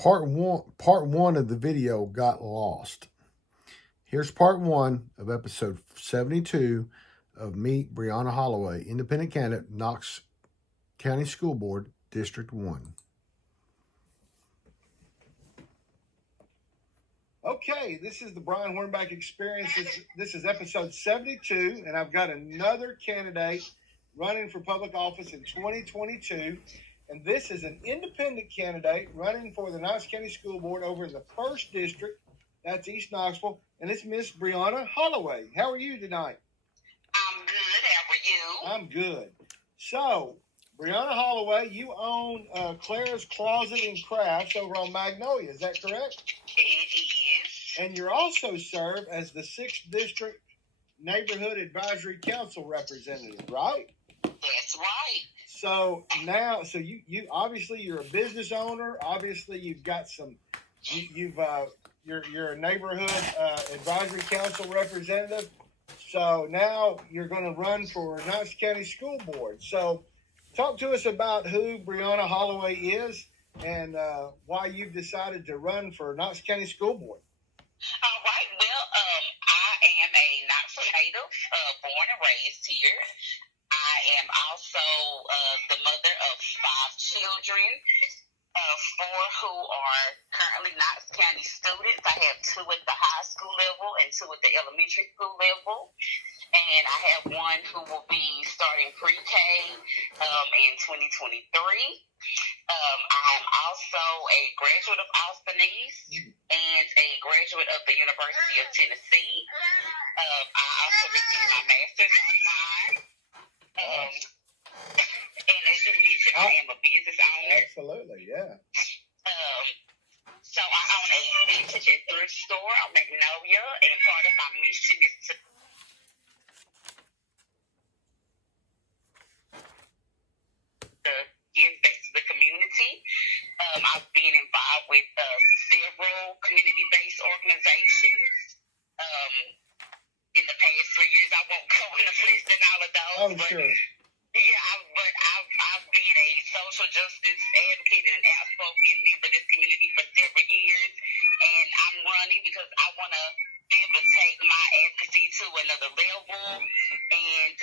part one of the video got lost. Here's part one of episode 72 of Meet Breyauna Holloway, independent candidate, Knox County School Board, District 1. Okay, this is the Brian Hornback Experience. This is episode 72, and I've got another candidate running for public office in 2022. And this is an independent candidate running for the Knox County School Board over in the 1st District. That's East Knoxville. And it's Miss Breyauna Holloway. How are you tonight? I'm good. How are you? I'm good. So, Breyauna Holloway, you own Clara's Closet and Crafts over on Magnolia. Is that correct? It is. And you also serve as the 6th District Neighborhood Advisory Council representative, right? That's right. So now, you obviously you're a business owner. Obviously, you've got some. You're a neighborhood advisory council representative. So now you're going to run for Knox County School Board. So talk to us about who Breyauna Holloway is and why you've decided to run for Knox County School Board. All right. Well, I am a Knoxville native, born and raised here. I am also the mother of 5 children, 4 who are currently Knox County students. I have 2 at the high school level and 2 at the elementary school level. And I have 1 who will be starting pre-K in 2023. I am also a graduate of Austin East and a graduate of the University of Tennessee. I also received my master's online. And as you mentioned, I am a business owner. Absolutely, yeah. So I own a vintage and thrift store on Magnolia, and part of my mission is to give back to the community. I've been involved with several community-based organizations. In the past 3 years, I won't go into listing all of those. Oh, sure. Yeah, I've been a social justice advocate and an outspoken member of this community for several years, and I'm running because I want to be able to take my advocacy to another level, and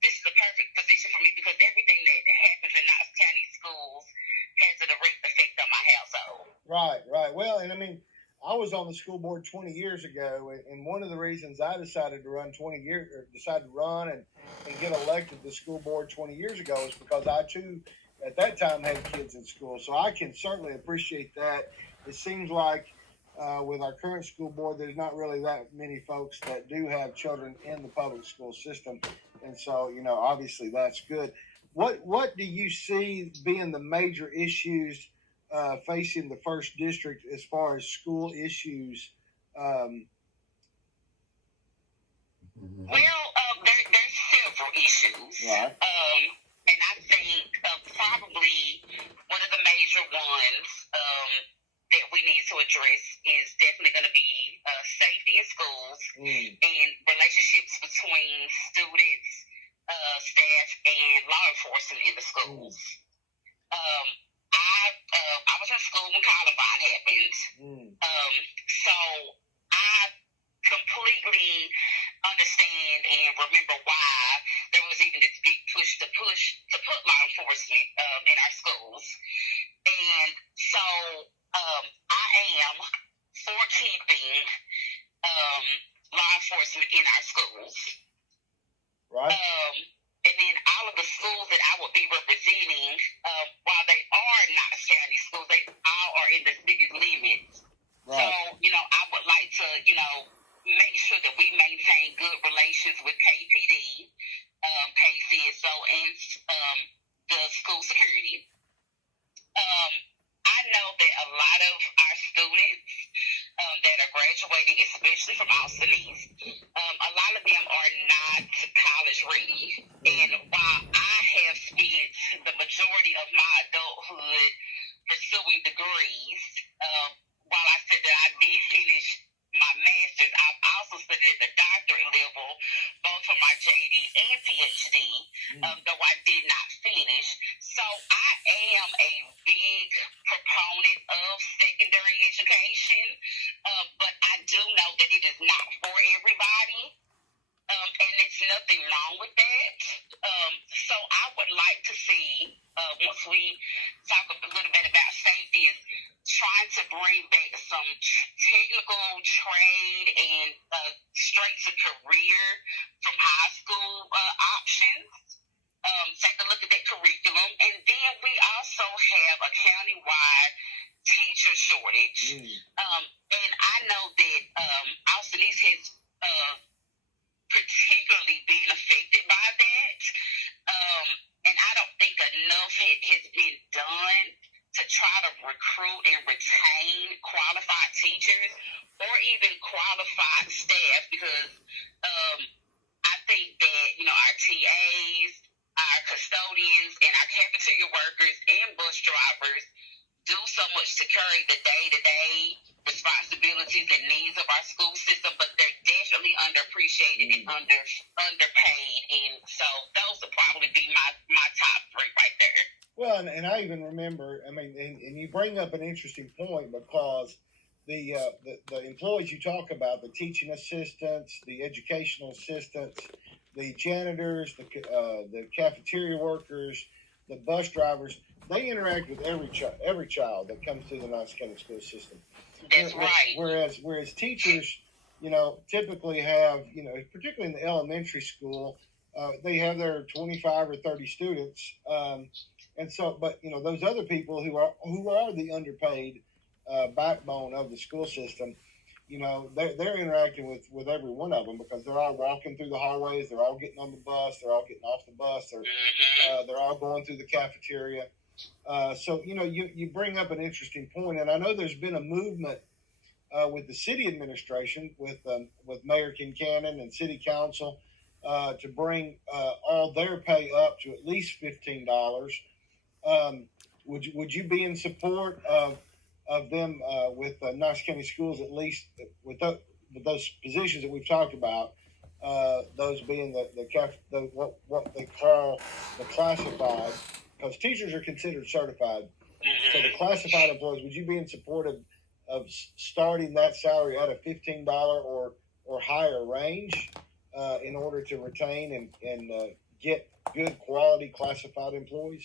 this is a perfect position for me because everything that happens in Knox County schools has a direct effect on my household. Right. Well, and I mean, I was on the school board 20 years ago, and one of the reasons I decided to run and get elected to the school board 20 years ago is because I too, at that time, had kids in school. So I can certainly appreciate that. It seems like with our current school board, there's not really that many folks that do have children in the public school system, and so obviously that's good. What do you see being the major issues facing the 1st District as far as school issues? Well, there's several issues. Right. And I think probably one of the major ones that we need to address is definitely going to be safety in schools and relationships between students, staff, and law enforcement in the schools. I was in school when Columbine happened. So I completely understand and remember why there was even this big push to put law enforcement in our schools. And so I am for keeping law enforcement in our schools. Right. And then all of the schools that I would be representing, while they are Knox County schools, they all are in the city's limits. Right. So, I would like to, make sure that we maintain good relations with KPD, KCSO, and the school security. I know that a lot of our students that are graduating, especially from Austin East, a lot of them are not college ready. And while I have spent the majority of my adulthood pursuing degrees, while I said that I did finish my master's, I've also studied at the doctorate level, both for my JD and PhD, though I did not finish. So I am a big proponent of bring back some technical trade and straight to career from high school options. Take a look at that curriculum. And then we also have a countywide teacher shortage. And I know that Austin East has particularly been affected by that. And I don't think enough has been done to try to recruit and retain qualified teachers or even qualified staff, because I think that, our TAs, our custodians, and our cafeteria workers and bus drivers do so much to carry the day-to-day responsibilities and needs of our school system, but they're definitely underappreciated and underpaid. And so those would probably be my top three right there. Well, and I even remember, and you bring up an interesting point, because the employees you talk about, the teaching assistants, the educational assistants, the janitors, the cafeteria workers, the bus drivers, they interact with every child that comes through the Knox County school system. That's right. Whereas teachers, typically have, particularly in the elementary school, they have their 25 or 30 students, and so, but those other people who are the underpaid backbone of the school system, they're interacting with every one of them, because they're all walking through the hallways, they're all getting on the bus, they're all getting off the bus, they're all going through the cafeteria. So you bring up an interesting point, and I know there's been a movement with the city administration, with Mayor Kincannon and City Council, to bring all their pay up to at least $15. Would you be in support of them with Knox County Schools, at least with those positions that we've talked about, those being what they call the classified, because teachers are considered certified. So the classified employees, would you be in support of starting that salary at a $15 or higher range in order to retain and get good quality classified employees?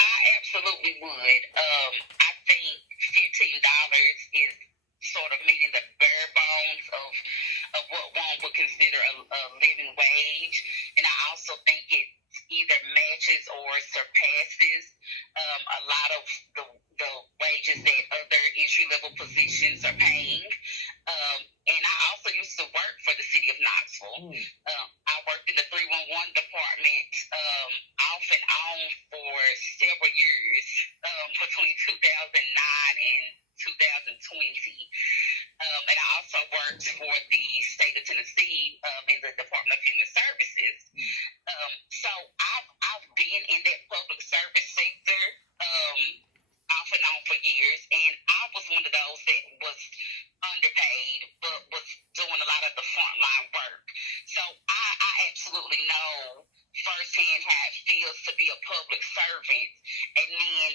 I absolutely would. I think $15 is sort of meeting the bare bones of what one would consider a living wage, and I also think it either matches or surpasses a lot of the wages that other entry-level positions are paying. And I also used to work for the city of Knoxville. I worked in the 311 department off and on for several years, between 2009 and 2020. And I also worked for the state of Tennessee in the Department of Human Services. So I've been in that public service sector off and on for years, and I was one of those that was underpaid but was doing a lot of the frontline work. So I absolutely know firsthand how it feels to be a public servant, and then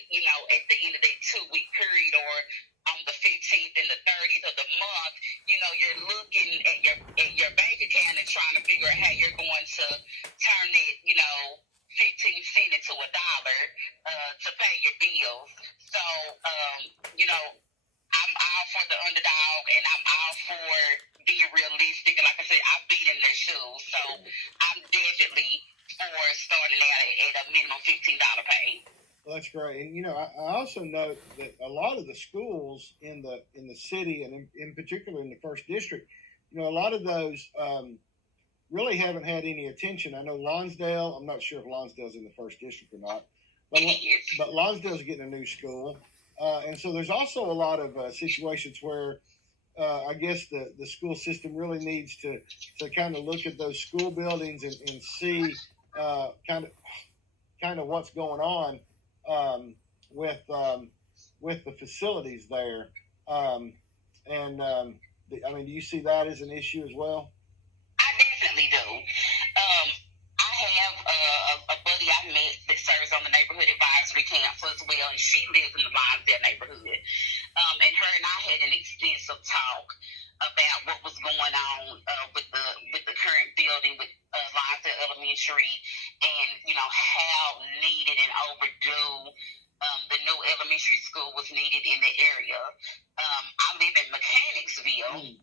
at the end of that 2-week period, or on the 15th and the 30th of the month, you're looking at your bank account and trying to figure out how you're going to turn it, 15 cents into $1 to pay your bills. So, I'm all for the underdog, and I'm all for being realistic. And like I said, I've been in their shoes, so I'm definitely for starting out at a minimum $15 pay. Well, that's great. And I also note that a lot of the schools in the city, and in particular in the first district, a lot of those really haven't had any attention. I know Lonsdale, I'm not sure if Lonsdale's in the first district or not, but Lonsdale's getting a new school. And so there's also a lot of situations where I guess the school system really needs to kind of look at those school buildings and see kind of what's going on with the facilities there. Do you see that as an issue as well? I definitely do. I have a buddy I met that serves on the neighborhood advisory council as well, and she lives in the Lonsdale neighborhood. And her and I had an extensive talk about what was going on with the current building with Lonsdale Elementary, and how needed and overdue the new elementary school was needed in the area. I live in Mechanicsville.